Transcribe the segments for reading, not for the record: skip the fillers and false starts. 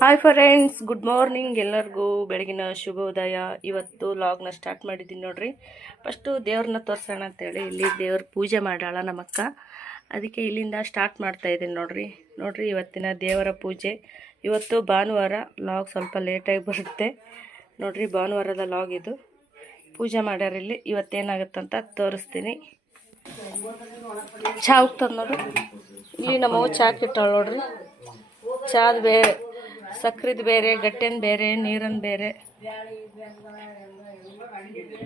Hi friends, good morning. ಎಲ್ಲರಿಗೂ ಬೆಳಗಿನ ಶುಭೋದಯ. ಇವತ್ತು ಲಾಗ್ನ ಸ್ಟಾರ್ಟ್ ಮಾಡಿದ್ದೀನಿ ನೋಡ್ರಿ. ಫಸ್ಟು ದೇವ್ರನ್ನ ತೋರಿಸೋಣ ಅಂತೇಳಿ ಇಲ್ಲಿ ದೇವ್ರ ಪೂಜೆ ಮಾಡಾಳ ನಮ್ಮಕ್ಕ. ಅದಕ್ಕೆ ಇಲ್ಲಿಂದ ಸ್ಟಾರ್ಟ್ ಮಾಡ್ತಾ ಇದ್ದೀನಿ ನೋಡ್ರಿ ಇವತ್ತಿನ ದೇವರ ಪೂಜೆ. ಇವತ್ತು ಭಾನುವಾರ, ಲಾಗ್ ಸ್ವಲ್ಪ ಲೇಟಾಗಿ ಬರುತ್ತೆ ನೋಡ್ರಿ. ಭಾನುವಾರದ ಲಾಗ್ ಇದು. ಪೂಜೆ ಮಾಡ್ಯಾರ ಇಲ್ಲಿ. ಇವತ್ತೇನಾಗುತ್ತಂತ ತೋರಿಸ್ತೀನಿ. ಚಹಾ ಹೋಗ್ತದೆ ನೋಡ್ರಿ. ಇಲ್ಲಿ ನಮ್ಮವ್ವ ಚಹಾ ಕಿಟ್ಟಾಳ ನೋಡ್ರಿ. ಚಾದ ಬೇರೆ, ಸಕ್ರಿದು ಬೇರೆ, ಗಟ್ಟೆನ್ ಬೇರೆ, ನೀರನ್ ಬೇರೆ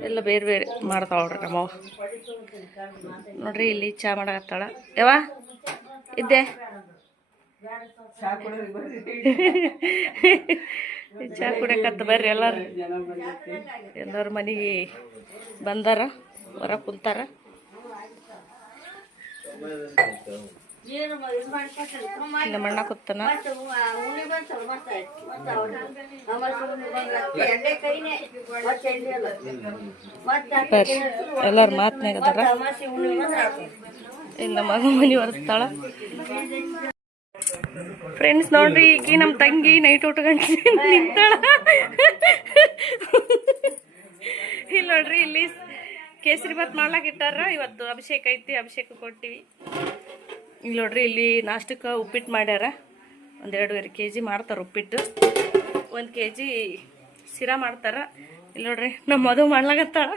ಎಲ್ಲ ಬೇರೆ ಬೇರೆ ಮಾಡ್ತಾವ್ರಿ ನಮ್ಮವ್ವ ನೋಡ್ರಿ. ಇಲ್ಲಿ ಚಹಾ ಮಾಡಕತ್ತಾಳ. ಯಾವ ಇದ್ದೆ ಚಹಾ ಕುಡಿಯಕತ್ತ ಬರ್ರಿ. ಎಲ್ಲರ ಮನೆಗೆ ಬಂದಾರ, ಹೊರ ಕುಂತಾರ. ನಮ್ಮ ಅಣ್ಣ ಕೂತಾನ. ಎಲ್ಲಾರು ಮಾತನಾಗ ಅದಾರ. ಇಲ್ಲ ಮಗ ಮನಿ ಒರೆಸ್ತಾಳ. ಫ್ರೆಂಡ್ಸ್ ನೋಡ್ರಿ, ಈಗ ನಮ್ಮ ತಂಗಿ ನೈಟ್ ಉಟ್ಕೊಂಡು ನಿಂತಾಳ. ಇಲ್ಲಿ ನೋಡ್ರಿ, ಇಲ್ಲಿ ಕೇಸರಿ ಭಾತ್ ಮಾಡ್ಲಾಕ ಇಟ್ಟಾರ. ಇವತ್ತು ಅಭಿಷೇಕ ಐತಿ, ಅಭಿಷೇಕ ಕೊಟ್ಟಿವಿ. ಇಲ್ಲಿ ನೋಡ್ರಿ, ಇಲ್ಲಿ ನಾಷ್ಟಕ್ಕೆ ಉಪ್ಪಿಟ್ಟು ಮಾಡ್ಯಾರ. 1.5 kg ಮಾಡ್ತಾರೆ ಉಪ್ಪಿಟ್ಟು. 1 kg ಶಿರಾ ಮಾಡ್ತಾರ. ಇಲ್ಲಿ ನೋಡ್ರಿ, ನಮ್ಮ ಮದುವೆ ಮಾಡ್ಲಾಕತ್ತಾಳ.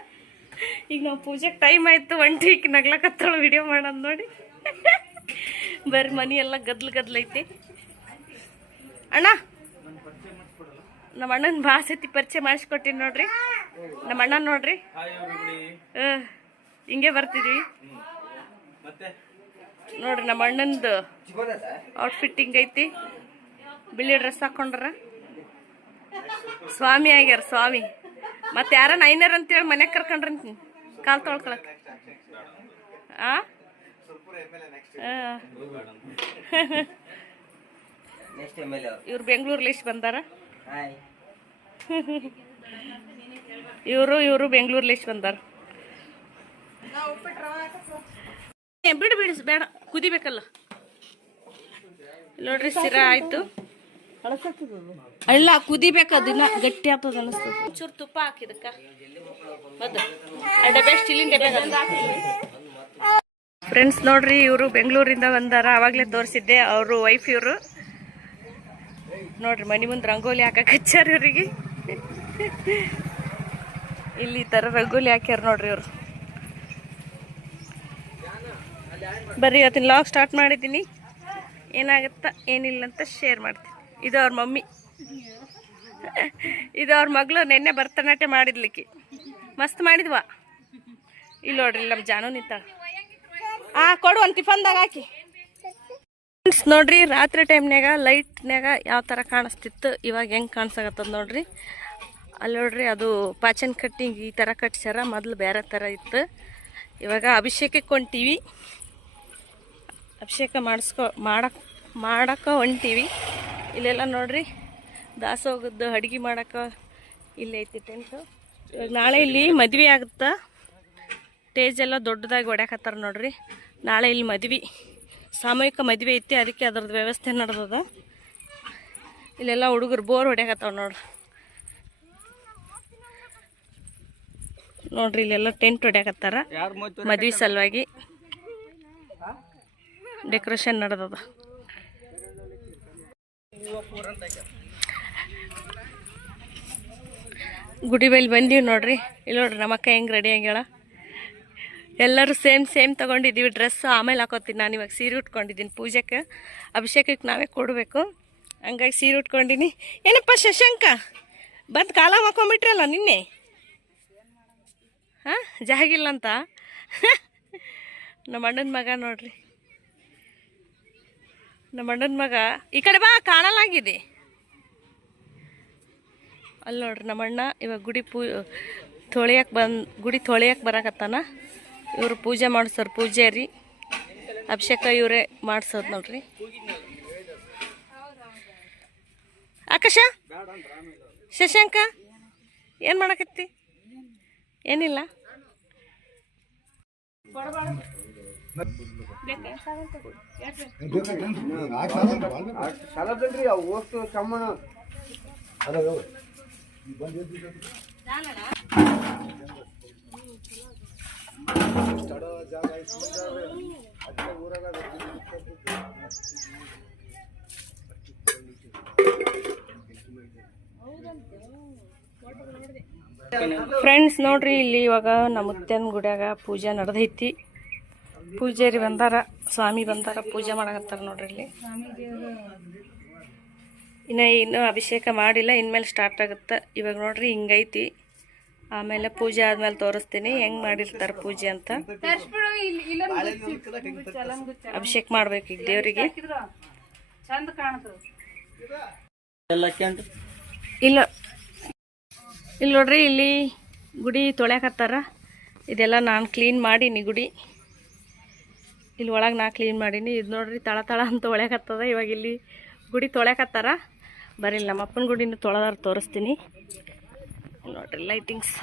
ಈಗ ನಾವು ಪೂಜೆಗೆ ಟೈಮ್ ಆಯ್ತು, ಒಂಟಿಗೆ ನಗ್ಲಾಕತ್ತಾಳ. ವಿಡಿಯೋ ಮಾಡೋದು ನೋಡಿ. ಬರ್ರಿ, ಮನಿ ಎಲ್ಲ ಗದ್ಲೈತಿ. ಅಣ್ಣ, ನಮ್ಮ ಅಣ್ಣನ ಭಾಳ ಸತಿ ಪರಿಚಯ ಮಾಡಿಸ್ಕೊಟ್ಟಿನಿ ನೋಡ್ರಿ. ನಮ್ಮ ಅಣ್ಣ ನೋಡ್ರಿ, ಹಿಂಗೆ ಬರ್ತಿದ್ವಿ ನೋಡ್ರಿ. ನಮ್ಮ ಅಣ್ಣಂದು ಔಟ್ಫಿಟ್ ಹಿಂಗೈತಿ. ಬಿಳಿ ಡ್ರೆಸ್ ಹಾಕೊಂಡ್ರ ಸ್ವಾಮಿ ಆಗ್ಯಾರ, ಸ್ವಾಮಿ. ಮತ್ತೆ ಯಾರ ನೈನರ್ ಅಂತೇಳಿ ಮನ್ಯಾಗ ಕರ್ಕೊಂಡ್ರಂತ ಕಾಲ್ ತೊಳ್ಕೊಳಕ್. ಇವ್ರು ಬೆಂಗಳೂರಲ್ಲಿ ಬಂದಾರ. ಇವರು ಬೆಂಗಳೂರಲ್ಲಿ ಬಂದಾರ. ಬಿಡು ಬೇಡ, ಕುದಿಬೇಕಲ್ಲ. ನೋಡ್ರಿ, ಸಿರಾ ಆಯ್ತು. ಅಲ್ಲ, ಕುದಿಬೇಕದು, ಇನ್ನ ಗಟ್ಟಿ ಆಗ್ತದ ಅನಿಸ್ತದ. ಚೂರು ತುಪ್ಪ ಹಾಕಿದಕ್ಕ ಡಬ್ಬೆ, ಸ್ಟೀಲಿನ ಡಬ್ಬೆ. ಫ್ರೆಂಡ್ಸ್ ನೋಡ್ರಿ, ಇವರು ಬೆಂಗಳೂರಿಂದ ಬಂದಾರ. ಅವಾಗಲೇ ತೋರಿಸಿದ್ದೆ. ಅವರು ವೈಫ್ ಇವರು ನೋಡ್ರಿ. ಮನೆ ಮುಂದೆ ರಂಗೋಲಿ ಹಾಕಕ್ಕೆ ಹಚ್ಚಾರ ಇವ್ರಿಗೆ. ಇಲ್ಲಿ ಈ ಥರ ರಂಗೋಲಿ ಹಾಕ್ಯಾರ ನೋಡ್ರಿ ಇವರು. ಬರ್ರಿ, ಇವತ್ತಿನ ಲಾಗ್ ಸ್ಟಾರ್ಟ್ ಮಾಡಿದ್ದೀನಿ. ಏನಾಗುತ್ತಾ ಏನಿಲ್ಲ ಅಂತ ಶೇರ್ ಮಾಡ್ತೀನಿ. ಇದು ಅವ್ರ ಮಮ್ಮಿ, ಇದು ಅವ್ರ ಮಗಳು. ನೆನ್ನೆ ಭರತನಾಟ್ಯ ಮಾಡಿದ್ಲಿಕ್ಕೆ ಮಸ್ತ್ ಮಾಡಿದ್ವಾ. ಇಲ್ಲಿ ನೋಡ್ರಿ, ನಮ್ಮ ಜಾನು ನಿಂತಾಳ. ಕೊಡು ಒಂದು ಟಿಫನ್ದಾಗ ಹಾಕಿ. ನೋಡ್ರಿ, ರಾತ್ರಿ ಟೈಮ್ನಾಗ ಲೈಟ್ನಾಗ ಯಾವ ಥರ ಕಾಣಿಸ್ತಿತ್ತು, ಇವಾಗ ಹೆಂಗೆ ಕಾಣಿಸಾಕತ್ತದ ನೋಡ್ರಿ. ಅಲ್ಲಿ ನೋಡ್ರಿ, ಅದು ಪಾಚನ್ ಕಟ್ಟಿಂಗ್ ಈ ಥರ ಕಟ್ಸ್ಯಾರ. ಮೊದಲು ಬೇರೆ ಥರ ಇತ್ತು. ಇವಾಗ ಅಭಿಷೇಕಕ್ಕೆ ಹೊಂಟೀವಿ. ಅಭಿಷೇಕ ಮಾಡಕ್ಕೆ ಹೊಂಟೀವಿ. ಇಲ್ಲೆಲ್ಲ ನೋಡ್ರಿ, ದಾಸೋಗದ್ದು ಅಡುಗೆ ಮಾಡಕ್ಕೆ ಇಲ್ಲಿ ಐತಿ ಟೆಂಟು. ಇವಾಗ ನಾಳೆ ಇಲ್ಲಿ ಮದ್ವೆ ಆಗುತ್ತಾ. ಸ್ಟೇಜ್ ಎಲ್ಲ ದೊಡ್ಡದಾಗಿ ಹೊಡ್ಯಾಕತ್ತಾರ ನೋಡ್ರಿ. ನಾಳೆ ಇಲ್ಲಿ ಮದ್ವೆ, ಸಾಮೂಹಿಕ ಮದುವೆ ಐತಿ. ಅದಕ್ಕೆ ಅದ್ರದ್ದು ವ್ಯವಸ್ಥೆ ನಡೆದದ. ಇಲ್ಲೆಲ್ಲ ಹುಡುಗರು ಬೋರ್ ಹೊಡ್ಯಾಕತ್ತಾವ ನೋಡ್ರಿ. ಇಲ್ಲೆಲ್ಲ ಟೆಂಟ್ ಹೊಡ್ಯಾಕತ್ತಾರ. ಮದ್ವೆ ಸಲುವಾಗಿ ಡೆಕೋರೇಷನ್ ನಡೆದದ. ಗುಡಿ ಬೈಲಿ ಬಂದೀವಿ ನೋಡ್ರಿ. ಇಲ್ಲಿ ನೋಡ್ರಿ, ನಮ್ಮ ಅಕ್ಕ ಹೆಂಗೆ ರೆಡಿ ಆಗ್ಯಾಳ. ಎಲ್ಲರೂ ಸೇಮ್ ತೊಗೊಂಡಿದ್ದೀವಿ ಡ್ರೆಸ್ಸು. ಆಮೇಲೆ ಹಾಕೋತೀನಿ. ನಾನು ಇವಾಗ ಸೀರೆ ಉಟ್ಕೊಂಡಿದ್ದೀನಿ ಪೂಜೆಗೆ. ಅಭಿಷೇಕಕ್ಕೆ ನಾವೇ ಕೊಡಬೇಕು, ಹಂಗಾಗಿ ಸೀರೆ ಉಟ್ಕೊಂಡಿನಿ. ಏನಪ್ಪ ಶಶಾಂಕ, ಬಂದು ಕಾಲ ಹಾಕೊಂಬಿಟ್ರಲ್ಲ ನಿನ್ನೆ. ಜಾಗಿಲ್ಲ ಅಂತ. ನಮ್ಮ ಅಣ್ಣನ ಮಗ ನೋಡ್ರಿ, ನಮ್ಮ ಅಣ್ಣನ ಮಗ. ಈ ಕಡೆ ಬಾ, ಕಾಣಲಾಗಿದೆ. ಅಲ್ಲಿ ನೋಡ್ರಿ, ನಮ್ಮ ಅಣ್ಣ ಇವಾಗ ಗುಡಿ ತೊಳೆಯಕ್ಕೆ ಬರಾಕತ್ತಾನ. ಇವರು ಪೂಜೆ ಮಾಡಿಸೋರು, ಪೂಜಾರಿ. ಅಭಿಷೇಕ ಇವರೇ ಮಾಡಿಸೋದು ನೋಡ್ರಿ. ಆಕಾಶ, ಶಶಾಂಕ, ಏನು ಮಾಡಕತ್ತಿ? ಏನಿಲ್ಲ. ಸಾಲದಲ್ರಿ ಅವು ವಸ್ತು ಸಮ್ಮಣ ಫ್ರೆಂಡ್ಸ್ ನೋಡ್ರಿ, ಇಲ್ಲಿ ಇವಾಗ ನಮ್ಮ ಮುತ್ಯನ ಗುಡಿಯಾಗ ಪೂಜೆ ನಡೆದೈತಿ. ಪೂಜಾರಿ ಬಂದಾರ, ಸ್ವಾಮಿ ಬಂದಾರ, ಪೂಜೆ ಮಾಡಕತ್ತಾರ ನೋಡ್ರಿ. ಇಲ್ಲಿ ಇನ್ನೂ ಅಭಿಷೇಕ ಮಾಡಿಲ್ಲ, ಇನ್ಮೇಲೆ ಸ್ಟಾರ್ಟ್ ಆಗುತ್ತೆ. ಇವಾಗ ನೋಡ್ರಿ ಹಿಂಗೈತಿ. ಆಮೇಲೆ ಪೂಜೆ ಆದ್ಮೇಲೆ ತೋರಿಸ್ತೀನಿ ಹೆಂಗ್ ಮಾಡಿರ್ತಾರೆ ಪೂಜೆ ಅಂತ. ಅಭಿಷೇಕ ಮಾಡ್ಬೇಕು ಈಗ ದೇವರಿಗೆ. ಇಲ್ಲ ಇಲ್ಲಿ ನೋಡ್ರಿ, ಇಲ್ಲಿ ಗುಡಿ ತೊಳ್ಯಾಕತ್ತಾರ. ಇದೆಲ್ಲ ನಾನು ಕ್ಲೀನ್ ಮಾಡೀನಿ ಗುಡಿ. ಇಲ್ಲಿ ಒಳಗೆ ನಾ ಕ್ಲೀನ್ ಮಾಡೀನಿ. ಇದು ನೋಡ್ರಿ ತಳ ತಳ ಅಂತ ತೊಳ್ಯಾಕತ್ತದ. ಇವಾಗ ಇಲ್ಲಿ ಗುಡಿ ತೊಳ್ಯಾಕತ್ತಾರ. ಬರೀ ನಮ್ಮ ಅಪ್ಪನ ಗುಡಿನ ತೊಳೆದಾರ ತೋರಿಸ್ತೀನಿ ನೋಡ್ರಿ. ಲೈಟಿಂಗ್ಸ್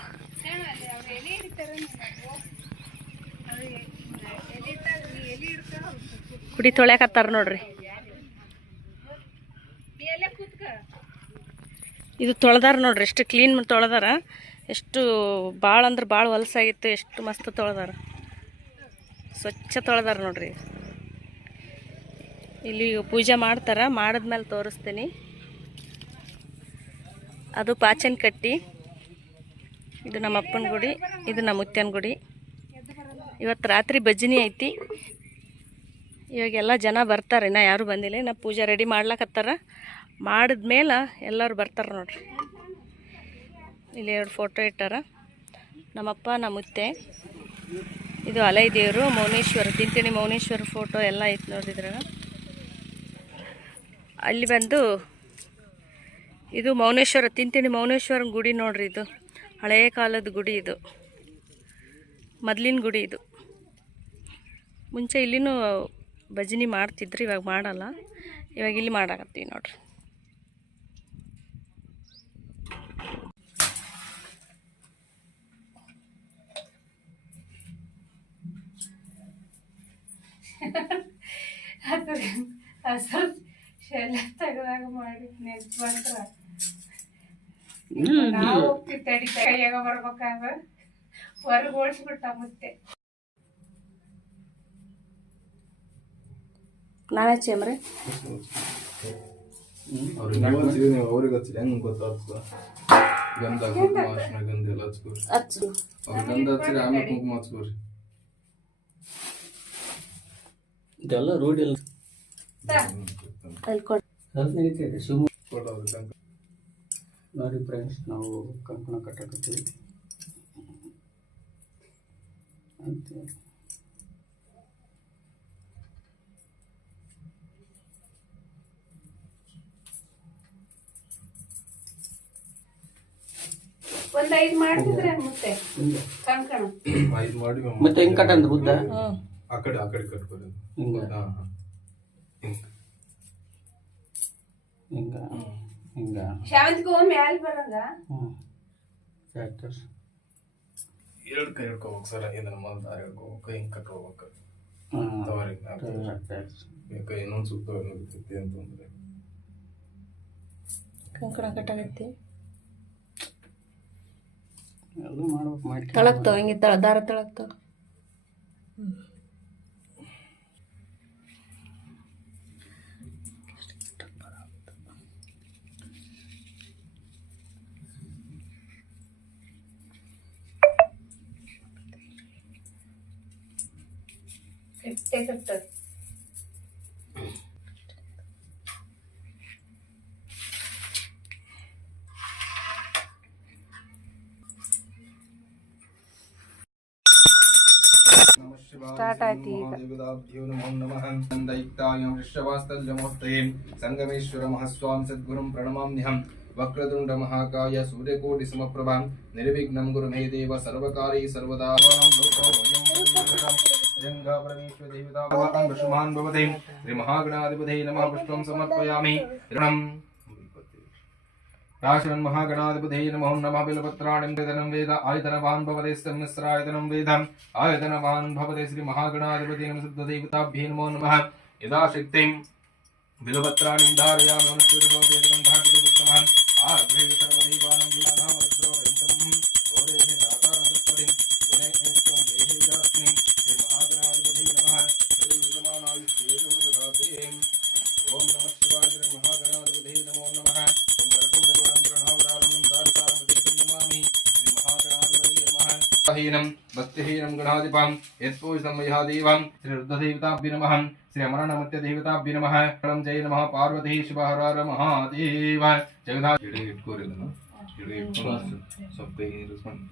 ಗುಡಿ ತೊಳ್ಯಾಕತ್ತಾರ ನೋಡ್ರಿ. ಇದು ತೊಳೆದಾರ ನೋಡ್ರಿ, ಎಷ್ಟು ಕ್ಲೀನ್ ತೊಳೆದಾರ. ಎಷ್ಟು ಭಾಳ ಅಂದ್ರೆ ಭಾಳ ಹೊಲಸಾಗಿತ್ತು. ಎಷ್ಟು ಮಸ್ತ್ ತೊಳೆದಾರ, ಸ್ವಚ್ಛ ತೊಳೆದಾರ ನೋಡ್ರಿ. ಇಲ್ಲಿ ಪೂಜೆ ಮಾಡ್ತಾರ, ಮಾಡಿದ್ಮೇಲೆ ತೋರಿಸ್ತೀನಿ. ಅದು ಪಾಚನ್ ಕಟ್ಟಿ. ಇದು ನಮ್ಮ ಅಪ್ಪನ ಗುಡಿ, ಇದು ನಮ್ಮ ಮುತ್ಯನ ಗುಡಿ. ಇವತ್ತು ರಾತ್ರಿ ಭಜನೆ ಐತಿ. ಇವಾಗೆಲ್ಲ ಜನ ಬರ್ತಾರೆ, ಇನ್ನು ಯಾರೂ ಬಂದಿಲ್ಲ. ಇನ್ನು ಪೂಜೆ ರೆಡಿ ಮಾಡ್ಲಕತ್ತಾರ. ಮಾಡಿದ್ಮೇಲೆ ಎಲ್ಲರೂ ಬರ್ತಾರೆ ನೋಡ್ರಿ. ಇಲ್ಲಿ 2 ಫೋಟೋ ಇಟ್ಟಾರ, ನಮ್ಮಪ್ಪ ನಮ್ಮ ಮುತ್ತೆ. ಇದು ಅಲೈ ದೇವರು ಮೌನೇಶ್ವರ, ತಿಂತಿಣಿ ಮೌನೇಶ್ವರ ಫೋಟೋ ಎಲ್ಲ ಐತೆ ನೋಡಿದ್ರಾಗ. ಅಲ್ಲಿ ಬಂದು ಇದು ಮೌನೇಶ್ವರ, ತಿಂತಿಣಿ ಮೌನೇಶ್ವರನ ಗುಡಿ ನೋಡ್ರಿ. ಇದು ಹಳೆಯ ಕಾಲದ ಗುಡಿ. ಇದು ಮೊದಲಿನ ಗುಡಿ. ಇದು ಮುಂಚೆ ಇಲ್ಲಿನೂ ಭಜನೆ ಮಾಡ್ತಿದ್ರು, ಇವಾಗ ಮಾಡಲ್ಲ. ಇವಾಗ ಇಲ್ಲಿ ಮಾಡಾಕತ್ತೀವಿ ನೋಡ್ರಿ. ತೆಗದಾಗ ಮಾಡಿ ನೆನ್ಪು ಬಂದ್ರ ನಾವು ಹೋಗ್ತಿತ್ತಡಿ ಕೈಯಾಗ ಬರ್ಬೇಕಾಗ ಹೊರಗೆ ಓಡಿಸ್ಬಿಟ್ಟ ಮುತ್ತೆ. ನಾವೇ ಚೇಮ್ರಿ ಅವ್ರಿಗೆ ಹಚ್ಚಿರಿ ಹೆಂಗ್ ಗೊತ್ತಾಗ್ತದ? ಗಂಧ ಕುಂಕುಮ ಅರ್ಶಿನ ಗಂಧ ಎಲ್ಲ ಹಚ್ಕೋರಿ. ಅವ್ರ ಗಂಧ ಹಚ್ಚಿರಿ, ಆಮೇಲೆ ಕುಂಕುಮ ಹಚ್ಕೋರಿ. ಇದೆಲ್ಲ ರೂಢಿ ಇಲ್ಲ. ನೋಡಿ ಫ್ರೆಂಡ್ಸ್, ನಾವು ಕಂಕಣ ಕಟ್ಟಕತ್ತೀವಿ. ಒಂದ್ 5 ಮಾಡ್ತಿದ್ರೆ ಮುತ್ತೆ ಕಂಕಣ. 5 ಮಾಡಿ ಮತ್ತೆ ಹೆಂಗ್ ಕಟ್ಟಂತ ಬುದ್ಧ ಆ ಕಡೆ ಕಟ್ಕೋರಿ. ಹಿಂಗ ಹಿಂಗ ಹಿಂಗ ಶಾವಂತಿಗೆ ಹೂ ಮ್ಯಾಲ್ ಬರಂಗ. ಎರಡು ಕೈ ಹಿಡ್ಕೋಬೇಕು ಸರ. ಇದನ್ನ ಮೊದಲು ದಾರಿ ಹಿಡ್ಕೋಬೇಕು, ಹಿಂಗೆ ಕಟ್ಕೋಬೇಕು. ಕೈ ಇನ್ನೊಂದು ಸುತ್ತ ಬಿಡ್ತೈತಿ ಅಂತಂದ್ರೆ ಕಂಕಣ ಕಟ್ಟಾಗೈತಿ. ಎಲ್ಲ ಮಾಡ್ಬೇಕು. ಮಾಡಿ ತಳಗ್ತಾವ, ಹಿಂಗೆ ದಾರ ತಳಗ್ತಾವ. ಕಟ್ಟ ಸ್ಟಾರ್ಟ್ ಆಯ್ತು ಈಗ. ಸಂಗಮೇಶ್ವರ ಮಹಾಸ್ವಾಮಿ ಸದ್ಗುರುಂ ಪ್ರಣಮಾಮ್ಯಹಂ. ವಕ್ರತುಂಡ ಮಹಾಕಾಯ ಸೂರ್ಯಕೋಟಿ ಸಮಪ್ರಭಾ ನಿರ್ವಿಘ್ನಂ ಗುರು ಮೇ ದೇವ ಸರ್ವಕಾರಿ ಸರ್ವದಾ. ಶ್ರೀ ಮಹಾಗಣಾಧಿಪತಿ ನಮಃ. ಪುಷ್ಪಂ ಸಮರ್ಪಯಾಮಿ. राशन् महागणाधिपते नमो नमः बिल्वपत्राणिं वेदनं वेद आयतनवान् भवते मिश्रायतनं वेदम् आयतनवान् भवते श्री महागणाधिपते नमः सिद्धदेवताभ्ये नमो नमः यदा शक्तिं बिल्वपत्राणिं धारयामि वनस्पतिरोधेदं धातुपुत्रमहम् आग्रहे सर्वदेवानां वीरानामस्त्रोवैतम् घोरेः दातारसत्पदिं विनयेष्टं देहेजास्मिं श्री महागणाधिपते नमः श्रीयुजमानायुष्येषु ददाते ओम नमः शिवाय श्री महागणाधिपते नमो नमः ओम कर्पूरगौरं गृहावतारं तारकां देवं नमामि श्री महागणाधिपते नमः हीनं भक्तिहीनं गणाधिपं यत्पूजितं मया देवं श्री रुद्रदेवताभ्ये नमः श्री अमरनामत्यदेवताभ्ये नमः परं जय नमः पार्वती शिव हर हर महादेव जगदा जड़े इट्कोरिदनु जड़े इट्कोनु सबके रिस्पॉन्स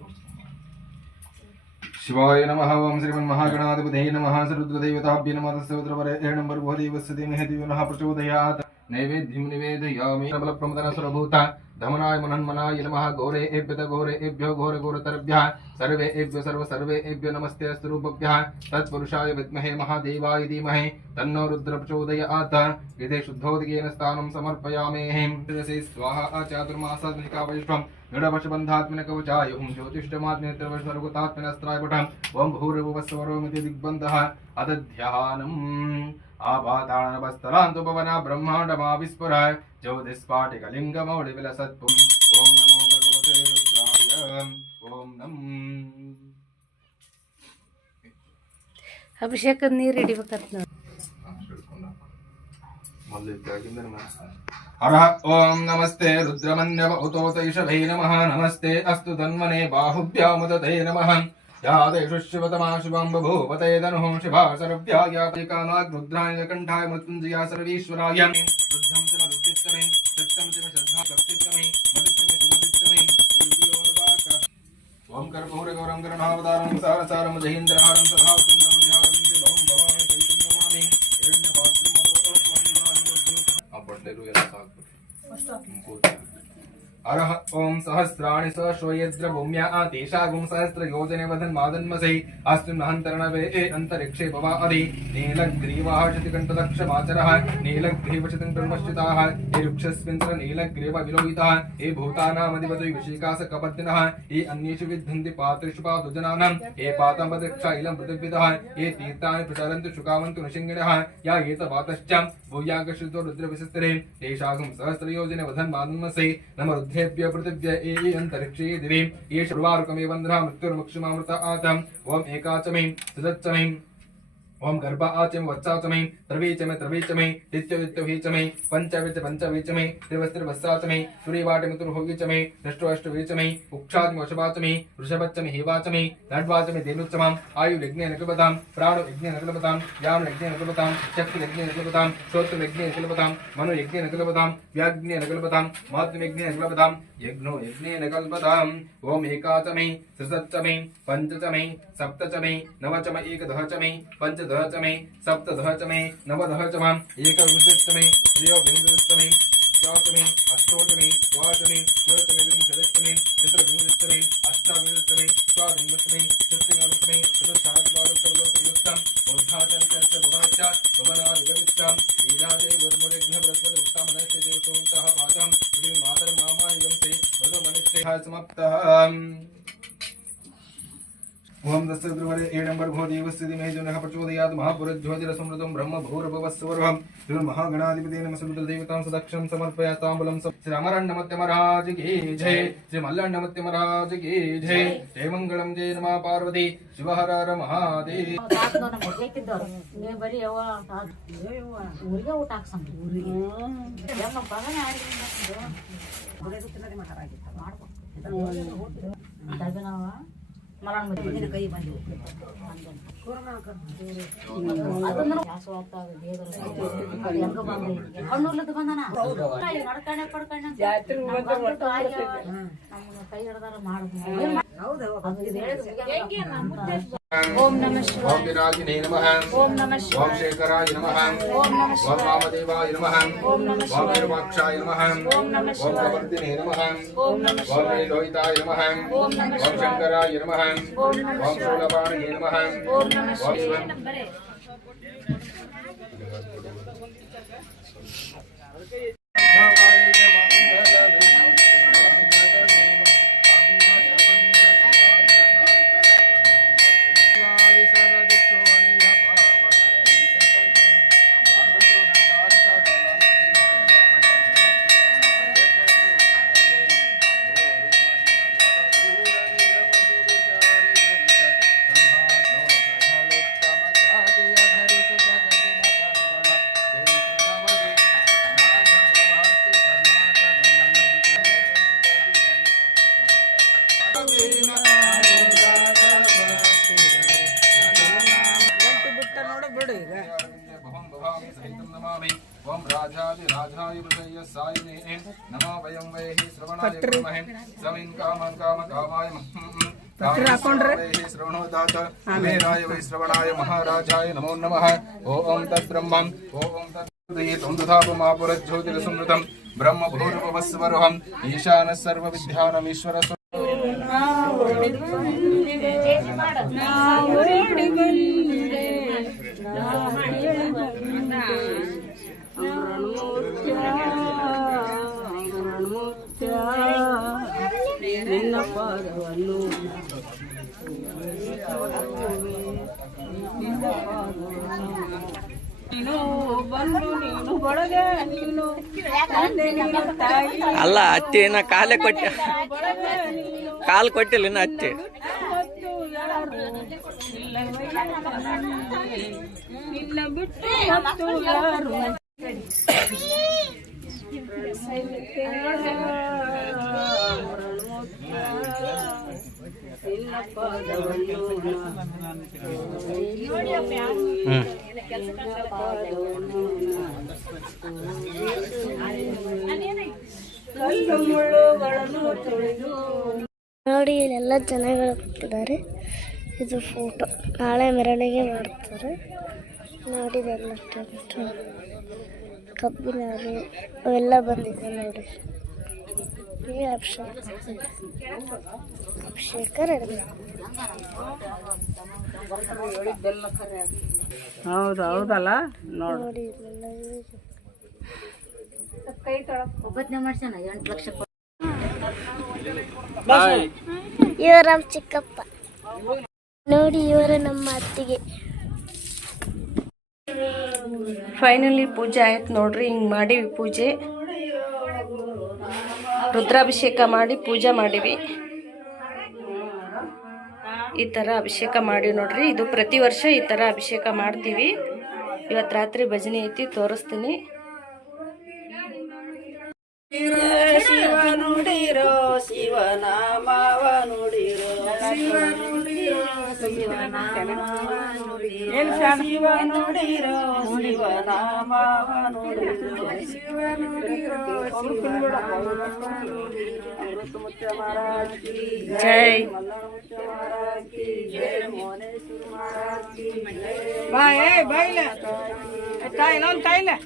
शिवाय नमः ओम श्रीमन्महागणाधिपतये नमः रुद्रदेवताभ्ये नमः तस्वद्रवरे नंबर भवदेवस्य धीमहि दिव्यः प्रचोदयात् नैवेद्यं निवेदयामि प्रबलप्रमदनसुरभूत धमनाय मनन्मनाय नमः घोरे एभ्यत घोरे एभ्यो घोर घोरतरभ्यः सर्वे एभ्यो सर्वे एभ्यो नमस्ते अस्तरूपभ्यः तत्पुरुषाय विद्महे महादेवाय धीमहि तन्नो रुद्र प्रचोदयात् यदि शुद्धोदकेन स्थानं समर्पयामि शिरसि स्वाहा चातुर्मासात्मिका वैष्णवं दृढवशबन्धात्मनकवचायुं ज्योतिष्ठमात्मनेत्रवशर्वतात्मनस्त्रायपटम् ओं भूर्भुवस्वरोमिति दिग्बन्धः अदध्यानम् आपाताळनभस्तरान्तुपवना ब्रह्माण्डमाविस्फुर ज्योतिस्फाटिकलिङ्गमौलिविलसत्पुम् ॐ नमो भगवते रुद्राय ॐ नम् ಅಭಿಷೇಕದ ನೀರು ಹಿಡಿಬೇಕಂತ ನೋಡಿ. हरः ओम नमस्ते रुद्रमन्यव उतोतैषभे नमः नमस्ते अस्तु तन्मने बाहुभ्यामुदते नमः यादेषु शिवतमा शिवं बभूवते धनुः शिवा सर्व्यायातिकानाग्रुद्राय कंठाय मृत्युंजया सर्वेश्वराय रुद्रं च रुद्रिच्चमे सत्यं च श्रद्धा भक्तिच्चमे मदिच्चमे सुमदिच्चमे युतियोनुवाकः ओम कर्पूरगौरं गरुणावतारं सारसारं जहीन्द्रहारं सदा सुन्दरं विहारं दिवं भवामि चैतन्यं नमामि हिरण्यपात्रं अरह ओम सहस्राणि सहस्रयद्र भूम्या तेषागुं सहस्र योजने वदन् मादन्मसै अस्तु नहन्तरणवे अंतरिक्षे भवा अधि नीलग्रीवाः शतिकण्ठदक्षमाचरः नीलग्रीवशतिकण्ठमश्चिताः ये वृक्षस्मिन् नीलग्रीव विलोहिताः ये भूतानामधिपति विशिकासकपत्तिनः ये अन्येषु विद्धन्ति पात्रेषु पादुजनानां ये पातम्बदृक्षाइलं पृथिव्यतः ये तीर्थानि प्रचलन्तु शुकावन्तु निशिङ्गिणः या एत वातश्च भूयागशुद्धो रुद्रविशस्तिरे तेषागुं सहस्रयोजने वदन् मादन्मसै नम रुद्रेभ्य पृथिव्य ए अंतरिक्षे दिवे ये शर्वारुकमे वन्द्रः मृत्युर्मुक्षमामृत आतम् ओम एकाचमे सुदच्चमे ओम गर्भ आचम वत्साचमे त्रवीचमे त्रवीचमे दित्यवित्यवीचमे पंचविचमे त्रिवस्त्रवस्साचमे सूर्यवाटमे तुर्होविचमे दष्टोष्टवीचमे उक्षाचमे वशवाचमे वृषभच्चमे हेवाचमे लड्वाचमे धेनुच्चमाम् आयुर्यज्ञे नकल्पताम् प्राणोयज्ञे नकल्पताम् यामयज्ञे नकल्पताम् शक्तियज्ञे नकल्पताम् श्रोत्रयज्ञे नकल्पताम् मनोयज्ञे नकल्पताम् व्याज्ञे नकल्पताम् मातृयज्ञे नकल्पताम् यज्ञो यज्ञे नकल्पताम् ओम एकाचमे त्रिसच्चमे पंचचमे सप्तचमे नवचमे एकदहचमे पंचदहचमे सप्तदहचमे नवदहचमाम् एकविंशतिचमे त्रयोविंशतिचमे चतुर्चमे अष्टोचमे द्वादशमे षोडशमे विंशतिचमे चतुर्विंशतिचमे अष्टाविंशतिचमे द्वाविंशतिचमे तृतीयविंशतिचमे चतुष्षष्टिद्वादशोत्तरयुक्तम् ऊर्ध्वाचमश्च भुवनादिगविच्चाम् वीराजे गुरुमुरेघ्न बृहस्पति उत्तमनस्य देवतोक्तः पाठम् श्री मातर्मामायं से मधुमनिष्ठेः समाप्तः ओम दशद्रवरे ए नंबर भोदेवस्य धीमहि जनः प्रचोदयात् महापुरज्योतिरसमृतं ब्रह्म भूर्भुवस्सुवर्वं श्रीमहागणाधिपते नमः रुद्रदेवतां सदक्षं समर्पयाताम्बलं श्री अमरण्डमत्य महाराज की जय श्री मल्लण्डमत्य महाराज की जय जय मंगलम जय नमः पार्वती शिव हर हर महादेव ನೀವು ಬರೀ ಯವ್ವ ಊರಿಗೆ ಊಟ ಹಾಕ್ಸಂತ ಊರಿಗೆ ನಮ್ಮ ಪದನ ಮಾಡ್ಬೇಕು ಕೈ ಬಂದು ಹೆಂಗ ಬಂದ ಹಣ್ಣುರ್ಲದ್ದು ಬಂದನ ನಡ್ಕಣೆ ಪಡ್ಕಣೆ ನಮ್ಗೆ ಕೈ ಹಿಡ್ದಾರ ಮಾಡ್ಬೋದು ओम नमः शिवाय ओम विराजिने नमः ओम नमः शिवाय ओम शेखराय नमः ओम नमः शिवाय ओम वामदेवाय नमः ओम नमः शिवाय ओम विरूपाक्षाय नमः ओम नमः शिवाय ओम प्रवर्तिने नमः ओम नमः शिवाय ओम लोहिताय नमः ओम नमः शिवाय ओम शंकराय नमः ओम नमः शिवाय ओम शूलपाणिने नमः ओम नमः शिवाय ओम राजादि राजाय विषय सायिने नमो वयं वैहि श्रवणाय विद्महे समिं कामं कामकामाय श्रवणोदात वीराय वै श्रवणाय महाराजाय नमो नमः ओम तद्ब्रह्मं ओम तद्वेदं तथापमापुरज्योतिरसंवृतं ब्रह्म भूर्भुवस्वरहम् ईशानः सर्वविद्यानाम् ईश्वर ನಿನ್ನ ಪಾದವನ್ನು ನೀನು ಬಂದು ನೀನು ಬಡಗ ನೀನು ಅಲ್ಲ ಅತ್ತೆ ನಾ ಕಾಲೇ ಕೊಟ್ಟೆ ಕಾಲು ಕೊಟ್ಟಿಲ್ಲ ಇನ್ನು ಅತ್ತೆ ನಿನ್ನ ಬಿಟ್ಟು ಮತ್ತು ಯಾರು ನೋಡಿ ಇಲ್ಲೆಲ್ಲ ಜನಗಳು ಕೂತಿದ್ದಾರೆ. ಇದು ಫೋಟೋ ನಾಳೆ ಮೆರವಣಿಗೆ ಮಾಡ್ತಾರೆ. ನೋಡಿ ಇದೆಲ್ಲ ಟೆಂಟ್ ಕಬ್ಬಿನ ಹಾಲು ಅವೆಲ್ಲ ಬಂದಿದೆ ನೋಡಿ. ಈ ಅಭಿಷೇಕ ರೆಡಿ. ಹೌದಲ್ಲ ನೋಡಿ ಇದೆಲ್ಲ ಒಬ್ಬತ್ತನೇ ಮಾಡ್ಸ್ಯಾನ 8 ಲಕ್ಷ ಇವರು ನಮ್ಮ ಚಿಕ್ಕಪ್ಪ. ನೋಡಿ ಇವರು ನಮ್ಮ ಅತ್ತಿಗೆ. ಫೈನಲಿ ಪೂಜೆ ಆಯ್ತು ನೋಡ್ರಿ. ಹಿಂಗೆ ಮಾಡೀವಿ ಪೂಜೆ, ರುದ್ರಾಭಿಷೇಕ ಮಾಡಿ ಪೂಜೆ ಮಾಡೀವಿ. ಈ ಥರ ಅಭಿಷೇಕ ಮಾಡಿವಿ ನೋಡ್ರಿ. ಇದು ಪ್ರತಿ ವರ್ಷ ಈ ಥರ ಅಭಿಷೇಕ ಮಾಡ್ತೀವಿ. ಇವತ್ತು ರಾತ್ರಿ ಭಜನೆ ಐತಿ, ತೋರಿಸ್ತೀನಿ. ಶಿವ ನುಡಿರೋ ಶಿವನಾಮವ ನುಡಿರೋ ಶಿವ ನುಡಿರೋ ಶಿವನಾಮವ ಶಿವ ನುಡಿರೋ ಅಮೃತಮುಚ್ಚ ಮಹಾರಾಜ್ ಕಿ ಜೈ. ಮಲ್ಲಮುಚ್ಚ ಮಹಾರಾಜ್ ಕಿ ಜೈ. ಮೋನೇಶ್ವರ ಮಹಾರಾಜ್ ಕಿ ಜೈ. ಬಾಯ್ಲೆ ಕಾಯಿಲೆ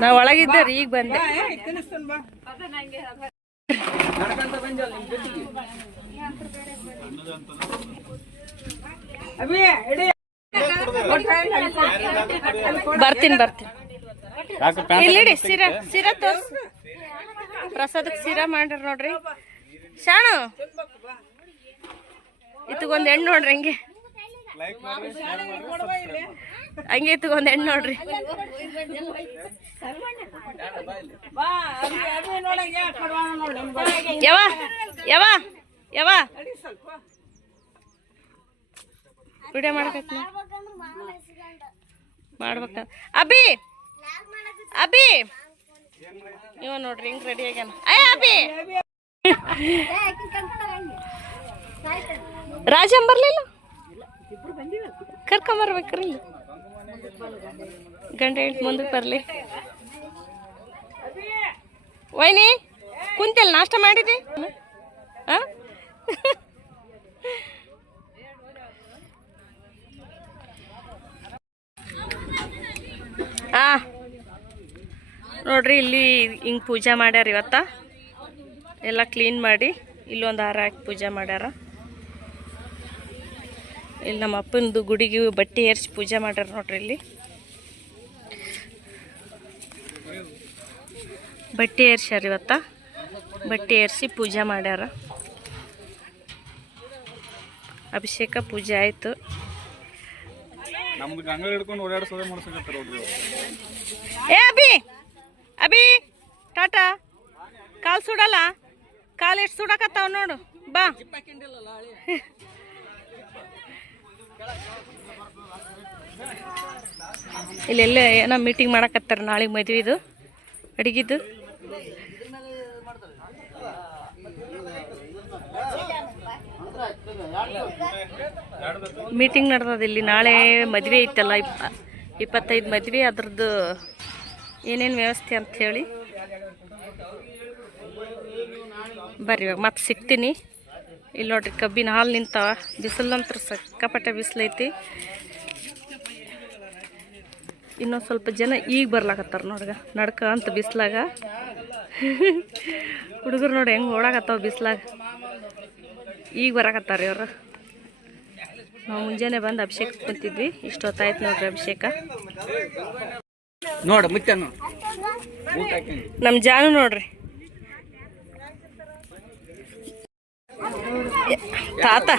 ನಾ ಒಳಗಿದ್ದೆ ರೀ, ಈಗ ಬಂದೆ. ಬರ್ತೀನಿ ಇಲ್ಲಿ ಸಿರಾ ತೋರ್ಸ್. ಪ್ರಸಾದಕ್ಕೆ ಸಿರಾ ಮಾಡ್ಯಾರ ನೋಡ್ರಿ. ಶಾಣು ಇತ್ತಗೊಂದು ಹೆಣ್ಣು ನೋಡ್ರಿ. ಹಂಗೆ ಇತ್ತಗೊಂದು ಹೆಣ್ಣು ನೋಡ್ರಿ. ಯಾವ ಯಾವ ಯಾವ ವಿಡಿಯೋ ಮಾಡಕತ್ತ ಮಾಡ್ಬೇಕ. ಅಭಿ ಅಭಿ ಇವ ನೋಡ್ರಿ ಹಿಂಗ್ ರೆಡಿ ಆಗ್ಯಾನ. ಅಭಿ ರಾಜಂ ಬರ್ಲಿಲ್ಲ, ಕರ್ಕೊಂಬರ್ಬೇಕ್ರಿ. ಗಂಡ ಹೆಂಡ್ತಿ ಮುಂದಕ್ಕೆ ಬರ್ಲಿ. ವೈನಿ ಕುಂತಲ್ ನಾಷ್ಟ ಮಾಡಿದಿ? ನೋಡ್ರಿ ಇಲ್ಲಿ ಹಿಂಗೆ ಪೂಜೆ ಮಾಡ್ಯಾರ. ಇವತ್ತ ಎಲ್ಲ ಕ್ಲೀನ್ ಮಾಡಿ ಇಲ್ಲೊಂದು ಹಾರ ಹಾಕಿ ಪೂಜೆ ಮಾಡ್ಯಾರ. ಇಲ್ಲಿ ನಮ್ಮ ಅಪ್ಪನದು ಗುಡಿಗೆ ಬಟ್ಟೆ ಏರ್ಸಿ ಪೂಜೆ ಮಾಡ್ಯಾರ ನೋಡ್ರಿ. ಇಲ್ಲಿ ಬಟ್ಟೆ ಏರ್ಸ್ಯಾರ. ಇವತ್ತ ಬಟ್ಟೆ ಏರ್ಸಿ ಪೂಜೆ ಮಾಡ್ಯಾರ. ಅಭಿಷೇಕ ಪೂಜೆ ಆಯ್ತು. ಏ ಅಭಿ ಅಭಿ ಟಾಟಾ. ಕಾಲು ಸುಡಲ್ಲ? ಕಾಲು ಎಷ್ಟು ಸುಡಕತ್ತಾವ ನೋಡು. ಬಾ ಇಲ್ಲೆಲ್ಲ ಏನೋ ಮೀಟಿಂಗ್ ಮಾಡಕತ್ತಾರ. ನಾಳೆಗೆ ಮದ್ವಿದು ಅಡಿಗಿದ್ದು. ಮೀಟಿಂಗ್ ನಡೆದದ ಇಲ್ಲಿ. ನಾಳೆ ಮದುವೆ ಐತಲ್ಲ, 25 ಮದುವೆ, ಅದ್ರದ್ದು ಏನೇನು ವ್ಯವಸ್ಥೆ ಅಂತ ಹೇಳಿ ಬರ್ರಿ. ಇವಾಗ ಮತ್ತೆ ಸಿಗ್ತೀನಿ. ಇಲ್ಲಿ ನೋಡ್ರಿ ಕಬ್ಬಿನ ಹಾಲು ನಿಂತಾವ. ಬಿಸಿಲಂತ್ರ ಸಿಕ್ಕಾಪಟ್ಟೆ ಬಿಸಿಲೈತಿ. ಇನ್ನೊಂದು ಸ್ವಲ್ಪ ಜನ ಈಗ ಬರ್ಲಾಕತ್ತಾರ ನೋಡ್ಗ, ನಡ್ಕ ಅಂತ ಬಿಸ್ಲಾಗ. ಹುಡುಗರು ನೋಡಿ ಹೆಂಗೆ ಓಡಾಕತ್ತಾವ ಬಿಸ್ಲಾಗ. ಈಗ ಬರಾಕತ್ತಾರ ಇವ್ರು. ನಾವು ಮುಂಜಾನೆ ಬಂದು ಅಭಿಷೇಕ ಕುಂತಿದ್ವಿ. ಇಷ್ಟೊತ್ತಾಯ್ತು ನೋಡ್ರಿ ಅಭಿಷೇಕ. ನೋಡ ಮುಚ್ಚ ನಮ್ಮ ಜಾನು ನೋಡ್ರಿ, ತಾತ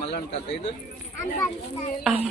ಮಲ್ಲಣ್ಣ ತಾತ ಇದು ಅಮ್ಮ